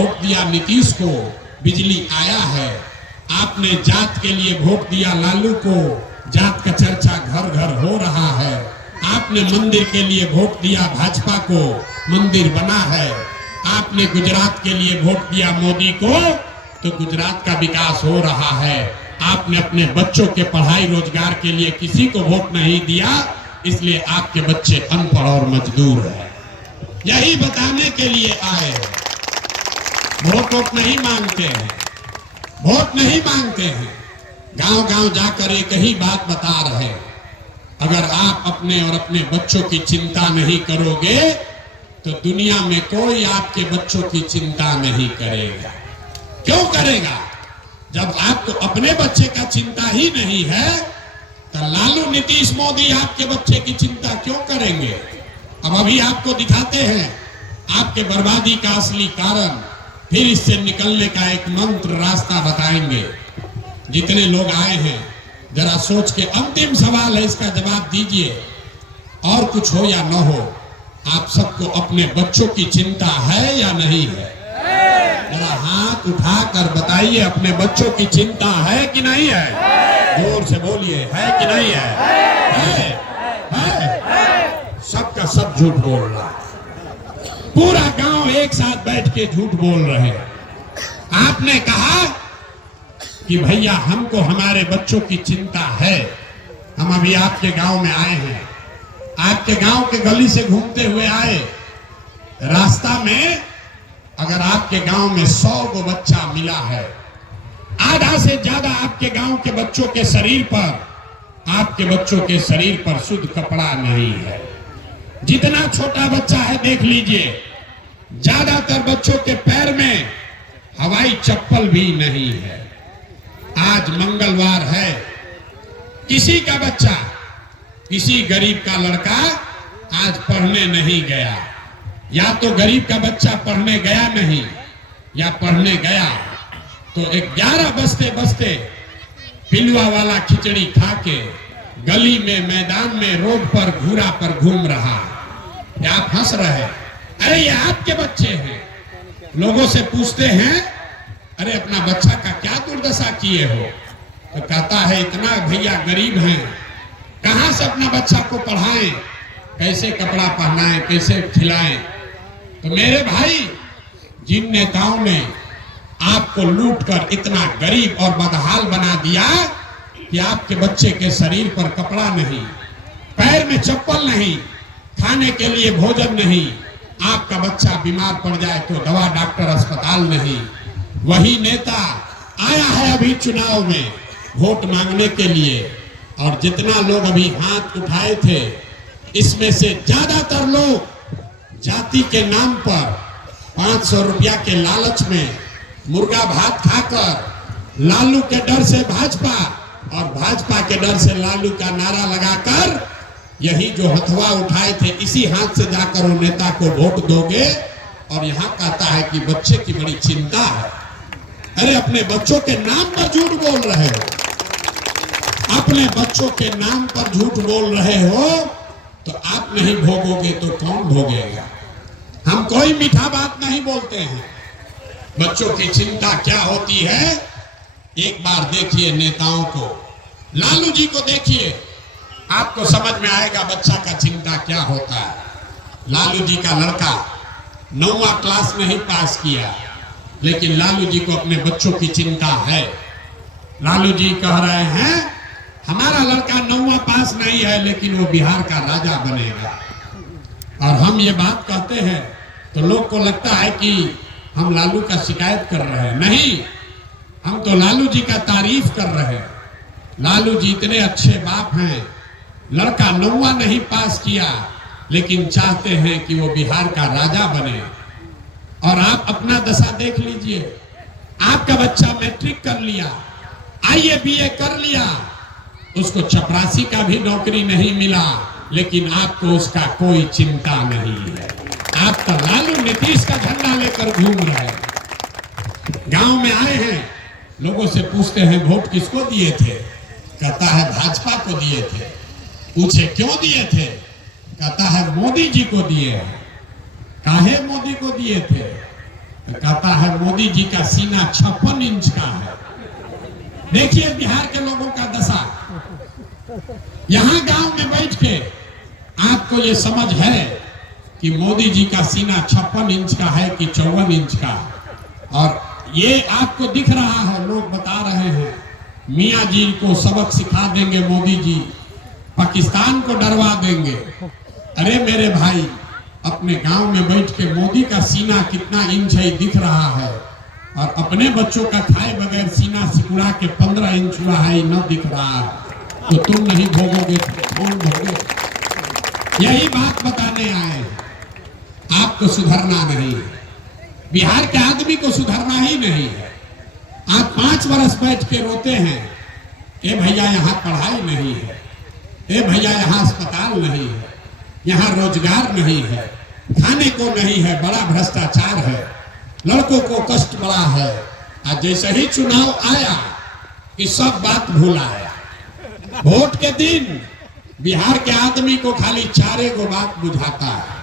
Vote दिया नीतीश को, बिजली आया है। आपने जात के लिए वोट दिया लालू को, जात का चर्चा घर घर हो रहा है। आपने मंदिर के लिए वोट दिया भाजपा को, मंदिर बना है। आपने गुजरात के लिए वोट दिया मोदी को, तो गुजरात का विकास हो रहा है। आपने अपने बच्चों के पढ़ाई रोजगार के लिए किसी को वोट नहीं दिया, इसलिए आपके बच्चे अनपढ़ और मजदूर हैं। यही बताने के लिए आए। वोट नहीं मांगते हैं, वोट नहीं मांगते हैं। गांव गांव जाकर एक ही बात बता रहे, अगर आप अपने और अपने बच्चों की चिंता नहीं करोगे तो दुनिया में कोई आपके बच्चों की चिंता नहीं करेगा। क्यों करेगा? जब आपको अपने बच्चे का चिंता ही नहीं है तो लालू नीतीश मोदी आपके बच्चे की चिंता क्यों करेंगे? अब अभी आपको दिखाते हैं आपके बर्बादी का असली कारण, फिर इससे निकलने का एक मंत्र रास्ता बताएंगे। जितने लोग आए हैं जरा सोच के, अंतिम सवाल है, इसका जवाब दीजिए। और कुछ हो या न हो, आप सबको अपने बच्चों की चिंता है या नहीं है? जरा हाथ उठाकर बताइए, अपने बच्चों की चिंता है कि नहीं है? जोर से बोलिए, है कि नहीं है? है। सबका सब झूठ बोल रहा है। पूरा गांव एक साथ बैठ के झूठ बोल रहे हैं। आपने कहा कि भैया हमको हमारे बच्चों की चिंता है। हम अभी आपके गांव में आए हैं, आपके गांव के गली से घूमते हुए आए। रास्ता में अगर आपके गांव में 100 को बच्चा मिला है, आधा से ज्यादा आपके गांव के बच्चों के शरीर पर, आपके बच्चों के शरीर पर शुद्ध कपड़ा नहीं है। जितना छोटा बच्चा है देख लीजिए, ज्यादातर बच्चों के पैर में हवाई चप्पल भी नहीं है। आज मंगलवार है, किसी का बच्चा, किसी गरीब का लड़का आज पढ़ने नहीं गया। या तो गरीब का बच्चा पढ़ने गया नहीं, या पढ़ने गया तो 11 बजते बजते पिलुआ वाला खिचड़ी खा के गली में, मैदान में, रोड पर, घूरा पर घूम रहा। या आप हंस रहे, अरे ये आपके बच्चे हैं। लोगों से पूछते हैं, अरे अपना बच्चा का क्या दुर्दशा किए हो? तो कहता है इतना भैया गरीब हैं, कहां से अपना बच्चा को पढ़ाएं, कैसे कपड़ा पहनाएं, कैसे खिलाएं। तो मेरे भाई, जिन नेताओं ने आपको लूटकर इतना गरीब और बदहाल बना दिया कि आपके बच्चे के शरीर पर कपड़ा नहीं, पैर में चप्पल नहीं, खाने के लिए भोजन नहीं, आपका बच्चा बीमार पड़ जाए तो दवा, डॉक्टर, अस्पताल नहीं, वही नेता आया है अभी चुनाव में वोट मांगने के लिए। और जितना लोग अभी हाथ उठाए थे, इसमें से ज्यादातर लोग जाति के नाम पर 500 रुपया के लालच में मुर्गा भात खाकर, लालू के डर से भाजपा और भाजपा के डर से लालू का नारा लगाकर, यही जो हथवा उठाए थे, इसी हाथ से जाकर वो नेता को वोट दोगे। और यहाँ कहता है कि बच्चे की बड़ी चिंता है। अरे अपने बच्चों के नाम पर झूठ बोल रहे हो, अपने बच्चों के नाम पर झूठ बोल रहे हो, तो आप नहीं भोगोगे तो कौन भोगेगा? हम कोई मीठा बात नहीं बोलते हैं। बच्चों की चिंता क्या होती है, एक बार देखिए नेताओं को, लालू जी को देखिए, आपको समझ में आएगा बच्चा का चिंता क्या होता है। लालू जी का लड़का 9वां क्लास में ही पास किया, लेकिन लालू जी को अपने बच्चों की चिंता है। लालू जी कह रहे हैं हमारा लड़का 9वां पास नहीं है, लेकिन वो बिहार का राजा बनेगा। और हम ये बात कहते हैं तो लोग को लगता है कि हम लालू का शिकायत कर रहे हैं। नहीं, हम तो लालू जी का तारीफ कर रहे हैं। लालू जी इतने अच्छे बाप हैं, लड़का 9वां नहीं पास किया, लेकिन चाहते हैं कि वो बिहार का राजा बने। और आप अपना दशा देख लीजिए, आपका बच्चा मैट्रिक कर लिया, IAA BA कर लिया, उसको चपरासी का भी नौकरी नहीं मिला, लेकिन आपको उसका कोई चिंता नहीं है। आप तो लालू नीतीश का झंडा लेकर घूम रहे हैं। गांव में आए हैं, लोगों से पूछते हैं वोट किसको दिए थे? कहता है भाजपा को दिए थे। पूछे क्यों दिए थे? कहता है मोदी जी को दिए हैं। काहे मोदी को दिए थे? कहता है मोदी जी का सीना 56 इंच का है। देखिए बिहार के लोगों का दशा। यहां गांव में बैठ के आपको ये समझ है कि मोदी जी का सीना 56 इंच का है कि 54 इंच का। और ये आपको दिख रहा है, लोग बता रहे हैं मियाँ जी को सबक सिखा देंगे मोदी जी, पाकिस्तान को डरवा देंगे। अरे मेरे भाई, अपने गांव में बैठ के मोदी का सीना कितना इंच है दिख रहा है, और अपने बच्चों का खाए बगैर सीना सिकुड़ा के 15 इंच हुआ है न दिख रहा है, तो तुम नहीं भोगोगे तो कौन भोगे? यही बात बताने आए। आपको सुधरना नहीं है, बिहार के आदमी को सुधरना ही नहीं है। आप 5 वर्ष बैठ के रोते हैं, ए भैया यहाँ पढ़ाई नहीं है, ए भैया यहाँ अस्पताल नहीं है, यहाँ रोजगार नहीं है, खाने को नहीं है, बड़ा भ्रष्टाचार है, लड़कों को कष्ट बड़ा है। आज जैसे ही चुनाव आया कि सब बात भूल आया। वोट के दिन बिहार के आदमी को खाली 4 गो बात बुझाता है।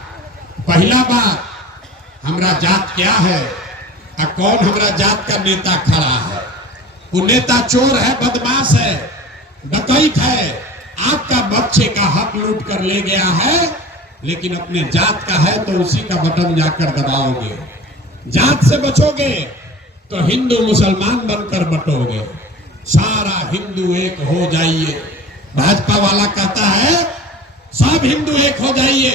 पहला बात, हमरा जात क्या है और कौन हमरा जात का नेता खड़ा है। वो नेता चोर है, बदमाश है, डकैत है, आपका बच्चे का हक लूट कर ले गया है, लेकिन अपने जात का है तो उसी का बटन जाकर दबाओगे। जात से बचोगे तो हिंदू मुसलमान बनकर बटोगे। सारा हिंदू एक हो जाइए। भाजपा वाला कहता है सब हिंदू एक हो जाइए,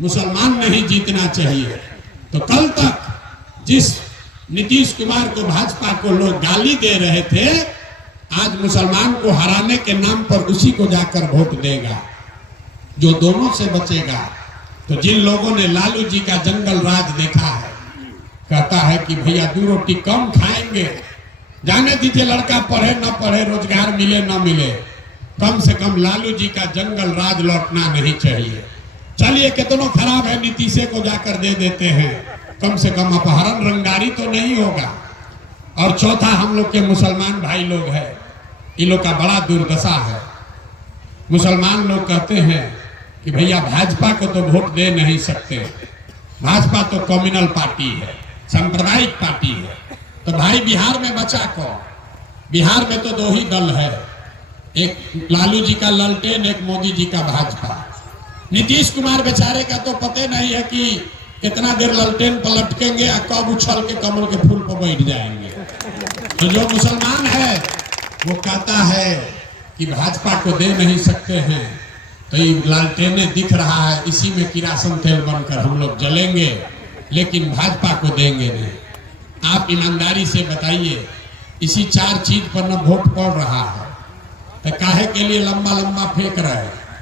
मुसलमान नहीं जीतना चाहिए। तो कल तक जिस नीतीश कुमार को भाजपा को लोग गाली दे रहे थे, आज मुसलमान को हराने के नाम पर उसी को जाकर वोट देगा, जो दोनों से बचेगा। तो जिन लोगों ने लालू जी का जंगल राज देखा है, कहता है कि भैया 2 रोटी कम खाएंगे, जाने दीजिए लड़का पढ़े न पढ़े, रोजगार मिले न मिले, कम से कम लालू जी का जंगल राज लौटना नहीं चाहिए। चलिए कितना खराब है, नीतीशे को जाकर दे देते हैं, कम से कम अपहरण रंगारी तो नहीं होगा। और चौथा, हम लोग के मुसलमान भाई लोग हैं, इन लोग का बड़ा दुर्दशा है। मुसलमान लोग कहते हैं कि भैया भाजपा को तो वोट दे नहीं सकते, भाजपा तो कम्युनल पार्टी है, सांप्रदायिक पार्टी है। तो भाई बिहार में बचा कौन? बिहार में तो 2 ही दल है, एक लालू जी का ललटेन, एक मोदी जी का भाजपा। नीतीश कुमार बेचारे का तो पता नहीं है कि कितना देर ललटेन पर लटकेंगे और कब उछल के कमल के फूल पर बैठ जाएंगे। तो जो मुसलमान है वो कहता है कि भाजपा को दे नहीं सकते हैं, तो ये लालटेने दिख रहा है, इसी में किरासन तेल बनकर हम लोग जलेंगे, लेकिन भाजपा को देंगे नहीं। आप ईमानदारी से बताइए, इसी 4 चीज पर न वोट पड़ रहा है, तो काहे के लिए लंबा लंबा फेंक रहे हैं?